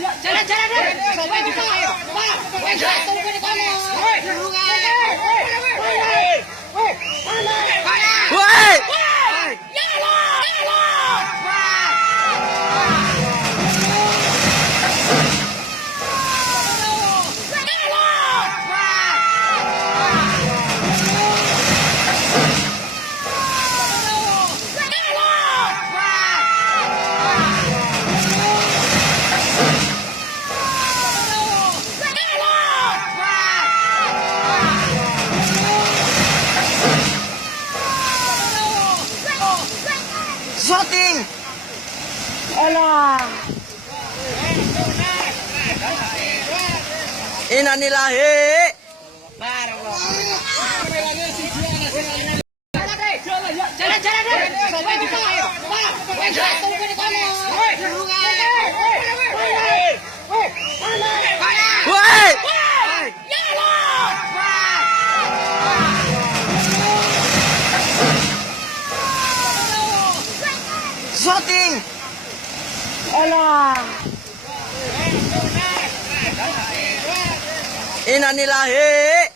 Jalan, jalan, jalan. Coba juga. Pak, jatuh ke kamu. Woi! Shooting! Alah! Innalillahi! Jalan, jalan, jalan. Coba juga. Pak, jatuh ke kamu. Woi! Shooting! Alah! Innalillahi!